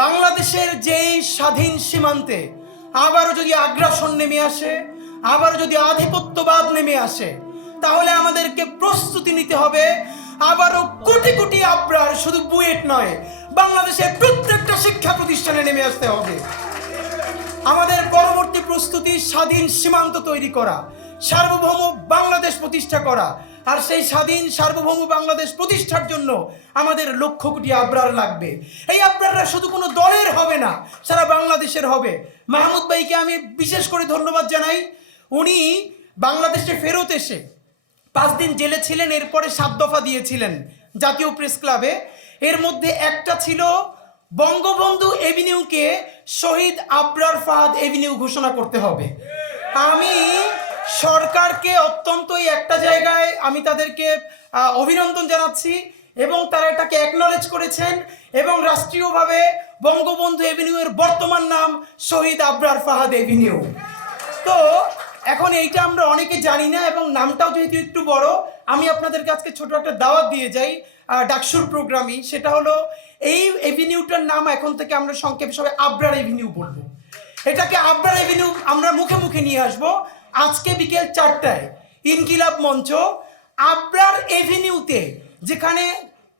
বাংলাদেশের যেই স্বাধীন সীমান্তে আবারও যদি আগ্রাসন নেমে আসে, আবারও যদি আধিপত্যবাদ নেমে আসে, তাহলে আমাদেরকে প্রস্তুতি নিতে হবে। আবারও কোটি কোটি আবরার, শুধু বুয়েট নয়, বাংলাদেশের প্রত্যেকটা শিক্ষা প্রতিষ্ঠানে নেমে আসতে হবে। আমাদের পরবর্তী প্রস্তুতি স্বাধীন সীমান্ত তৈরি করা, সার্বভৌম বাংলাদেশ প্রতিষ্ঠা করা। আর সেই স্বাধীন সার্বভৌম বাংলাদেশ প্রতিষ্ঠার জন্য আমাদের লক্ষ কোটি আবরার লাগবে। এই আবরাররা শুধু কোনো দলের হবে না, সারা বাংলাদেশের হবে। মাহমুদ ভাইকে আমি বিশেষ করে ধন্যবাদ জানাই। উনি বাংলাদেশে ফেরত এসে 5 দিন জেলে ছিলেন, এরপরে 7 দফা দিয়েছিলেন জাতীয় প্রেস ক্লাবে। এর মধ্যে একটা ছিল বঙ্গবন্ধু এভিনিউকে শহীদ আবরার ফাহাদ এভিনিউ ঘোষণা করতে হবে। আমি সরকারকে অত্যন্ত একটা জায়গায় আমি তাদেরকে অভিনন্দন জানাচ্ছি এবং তারা এটাকে অ্যাকনলেজ করেছেন এবং রাষ্ট্রীয়ভাবে বঙ্গবন্ধু এভিনিউয়ের বর্তমান নাম শহীদ আবরার ফাহাদ এভিনিউ। তো এখন এইটা আমরা অনেকে জানি না এবং নামটাও যেহেতু একটু বড়, আমি আপনাদেরকে আজকে ছোট একটা দাওয়াত দিয়ে যাই ডাকসুর প্রোগ্রামই। সেটা হলো এই এভিনিউটার নাম এখন থেকে আমরা সংক্ষেপে সবাই আবরার এভিনিউ বলবো। এটাকে আবরার এভিনিউ আমরা মুখে মুখে নিয়ে আসবো। আজকে বিকেল 4টায় ইনকিলাব মঞ্চ আবরার এভিনিউতে, যেখানে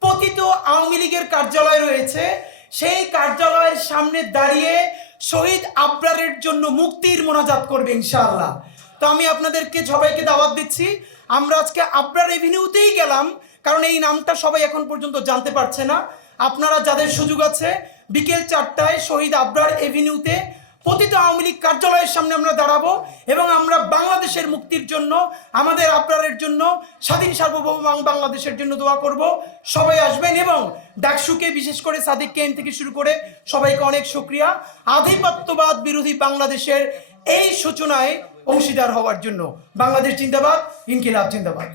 পতিত আওয়ামী লীগের কার্যালয় রয়েছে, সেই কার্যালয়ের সামনে দাঁড়িয়ে শহীদ আবরারের জন্য মুক্তির মোনাজাত করবে ইনশাআল্লাহ। তো আমি আপনাদেরকে সবাইকে দাওয়াত দিচ্ছি। আমরা আজকে আবরার এভিনিউতেই গেলাম, কারণ এই নামটা সবাই এখন পর্যন্ত জানতে পারছে না। আপনারা যাদের সুযোগ আছে, বিকেল 4টায় শহীদ আবরার এভিনিউতে পতিত আওয়ামী লীগ কার্যালয়ের সামনে আমরা দাঁড়াবো এবং আমরা বাংলাদেশের মুক্তির জন্য, আমাদের আবরারের জন্য, স্বাধীন সার্বভৌম বাংলাদেশের জন্য দোয়া করব। সবাই আসবেন এবং ডাকসুকে, বিশেষ করে সাদিক কেম থেকে শুরু করে সবাইকে অনেক শুকরিয়া আধিপত্যবাদ বিরোধী বাংলাদেশের এই সূচনায় অংশীদার হওয়ার জন্য। বাংলাদেশ জিন্দাবাদ, ইনকিলাব জিন্দাবাদ।